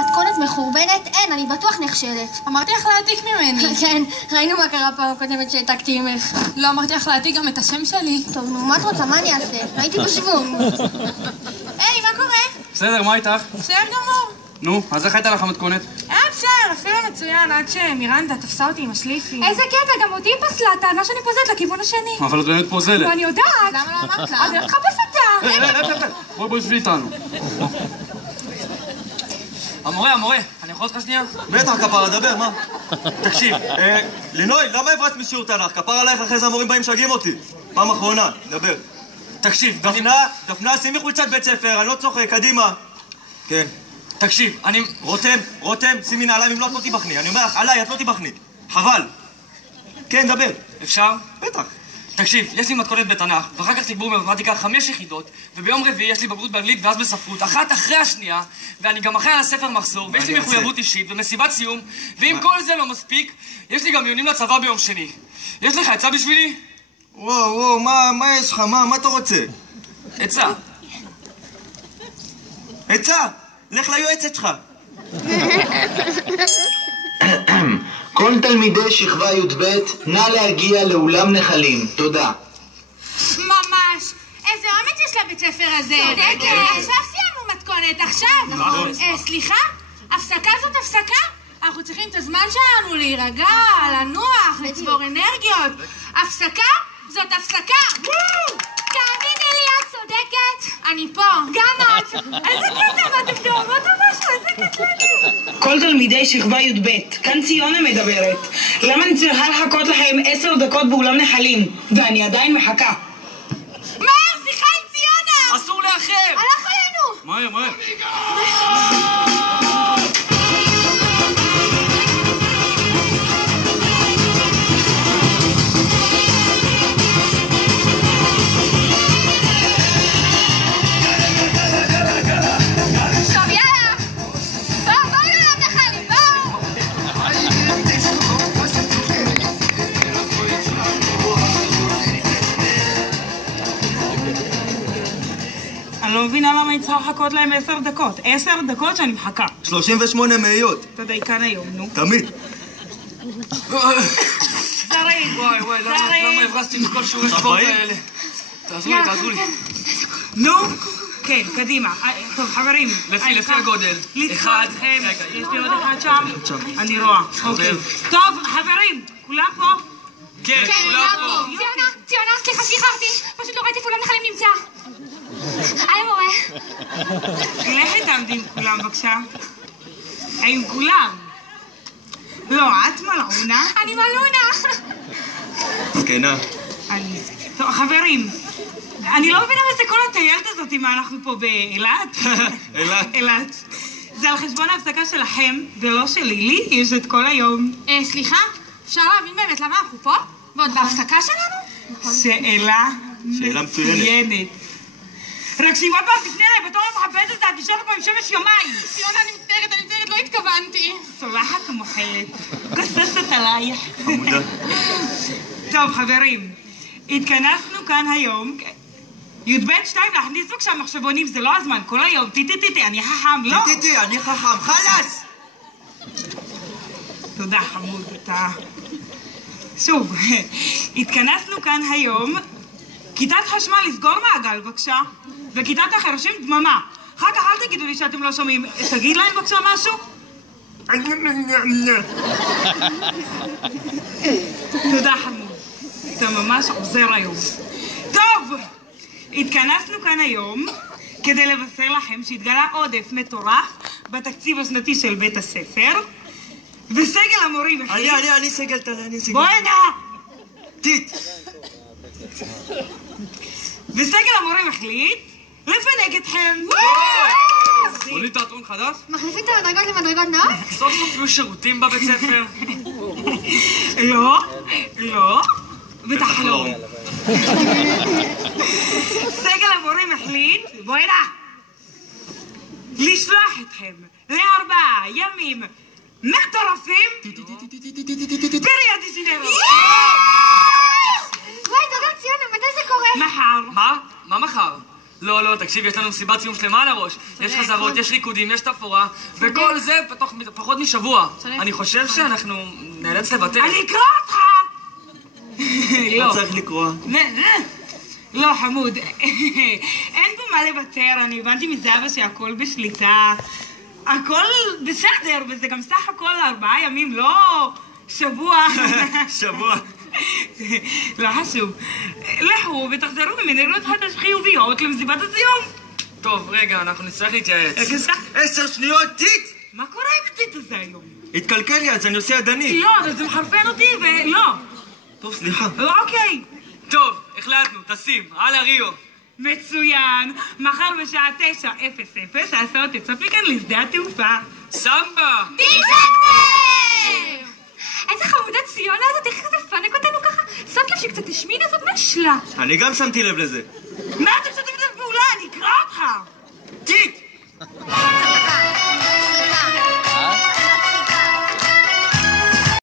מתכונת מחורבנת? אין, אני בטוח נכשלת. אמרתי לך להעתיק ממני. כן, ראינו מה קרה פעם קודמת שהעתקתי ממך. לא, אמרתי לך להעתיק גם את השם שלי. טוב, נו, מה את רוצה? מה אני אעשה? הייתי בשוונג. היי, מה קורה? בסדר, מה איתך? בסדר גמור. נו, אז איך הייתה לך המתכונת? בסדר, אפילו מצוין, עד שמירנדה תפסה אותי עם השליפי. איזה קטע, גם אותי פסלה, טענה שאני פוזלת לכיוון השני. אבל את באמת פוזלת. ואני יודעת. למה לא אמרת לה? אז איך חפש אותה? בואי שבי איתנו. המורה, אני יכול אותך שנייה? בטח, כפרה, דבר, מה? תקשיב, לינוי, למה הברצת משיעור תנ"ך? כפרה עלייך, אחרי זה המורים באים שגים אותי. פעם אחרונה, דבר. תקשיב, דפנה, שימי חולצת בית ספר, אני לא צוחק, קדימה. כן. תקשיב, רותם, שימי נעליים, אם לא את לא תיבחני. אני אומר לך, עליי, את לא תיבחני. חבל. כן, דבר. אפשר? בטח. תקשיב, יש לי מתכונת בתנ"ך, ואחר כך תגבור במתמטיקה 5 יחידות, וביום רביעי יש לי בגרות באנגלית ואז בספרות, אחת אחרי השנייה, ואני גם אחרי הספר מחזור, ויש לי מחויבות אישית ומסיבת סיום, ואם כל זה לא מספיק, יש לי גם מיונים לצבא ביום שני. יש לך עצה בשבילי? וואו, מה יש לך? מה אתה רוצה? עצה. עצה! לך ליועצת שלך. כל תלמידי שכבה י"ב, נא להגיע לאולם נחלים. תודה. ממש. איזה אומץ יש לבית ספר הזה. עכשיו סיימנו מתכונת, עכשיו. סליחה? הפסקה זאת הפסקה? אנחנו צריכים את הזמן שלנו להירגע, לנוח, לצבור אנרגיות. הפסקה זאת הפסקה. תאמיני לי, את צודקת. אני פה. גם את. איזה קטע, ואתם תאומות משהו, איזה קטע. כל תלמידי שכבה י"ב, כאן ציונה מדברת. למה אני צריכה לחכות לכם 10 דקות באולם נחלים? ואני עדיין מחכה. מהר, שיחה עם ציונה! אסור לאחר! הלך עלינו! מהר. אני לא מבינה למה אני צריכה לחכות להם 10 דקות. 10 דקות שאני מחכה. 38 מאיות. אתה דייקן היום, נו. תמיד. זריג. וואי, למה הברזתי את כל שיעורי ספורט האלה? תעזרו לי. נו, כן, קדימה. טוב, חברים. לפי הגודל. אחד. יש לי עוד אחד שם? אני רואה. אוקיי. טוב, חברים, כולם פה? כן, כולם פה. ציונה, סליחה שאיחרתי. פשוט לא ראיתי איפה אולם נחלים נמצא. היי מורה. לכי תעמדי עם כולם בבקשה. עם כולם. לא, את מלעונה. אני מלונה. זקנה. טוב, חברים. אני לא מבינה מה זה כל הטיילת הזאת, מה אנחנו פה באילת? אילת. זה על חשבון ההפסקה שלכם, ולא שלי. לי יש את כל היום. סליחה? אפשר להבין באמת למה אנחנו פה? ועוד בהפסקה שלנו? שאלה מצוינת. רק שאם עוד פעם תפני אליי בתור המחבדת הזה, את נשארת פה עם שמש יומיים. ציונה, אני מצטערת, לא התכוונתי. סולחת המוחלת. גוססת עלייך. חמודה. טוב, חברים. התכנסנו כאן היום. י"ב 2 להכניס בבקשה מחשבונים, זה לא הזמן. כל היום, טי, אני חכם, לא? טי, אני חכם, חלאס! תודה, חמוד, אתה... שוב, התכנסנו כאן היום. כיתת חשמל, לסגור מעגל, בבקשה. וכיתת החרשים, דממה. אחר כך אל תגידו לי שאתם לא שומעים. תגיד להם בבקשה משהו? תודה, חמוד. אתה ממש עוזר היום. טוב! התכנסנו כאן היום כדי לבשר לכם שהתגלה עודף מטורף בתקציב השנתי של בית הספר, וסגל המורים החליט... אני סגל. בוא הנה! טיט! וסגל המורים החליט לפנק אתכם. עולים תיאטרון חדש? מחליפים את המדרגות למדרגות נוף? סוף יהיו שירותים בבית ספר? לא, ותחלום. סגל המורים החליט, בוא הנה, לשלוח אתכם ל4 ימים מטורפים בריו דה ז'ניירו. וואי, תודה ציונה, מתי זה קורה? מחר. מה מחר? לא, לא, תקשיב, יש לנו מסיבת סיום שלמה על הראש. יש חזרות, יש ריקודים, יש תפאורה, וכל זה פחות משבוע. אני חושב שאנחנו נאלץ לוותר. אני אקרא אותך! לא צריך לקרוא. לא, חמוד. אין פה מה לוותר, אני הבנתי מזהבה שהכל בשליטה. הכל בסדר, וזה גם סך הכל 4 ימים, לא שבוע. שבוע. לא חשוב. לכו ותחזרו במנהרות חדש חיוביות למסיבת הסיום. טוב, רגע, אנחנו נצטרך להתייעץ. 10 שניות, טיט! מה קורה עם הטיט הזה היום? התקלקל לי, אז אני עושה ידני. לא, אבל זה מחרפן אותי ולא. טוב, סליחה. אוקיי. טוב, החלטנו, תשים, הלאה ריו. מצוין. מחר בשעה 9:00 ההסעות יוצאות מכאן לשדה התעופה. סמבה! איזה חמודה ציונה הזאת, איך זה פנק אותנו ככה? שמת לב שקצת השמינה הזאת משלה. אני גם שמתי לב לזה. מה אתם שותפים את הפעולה? אני אקרא אותך.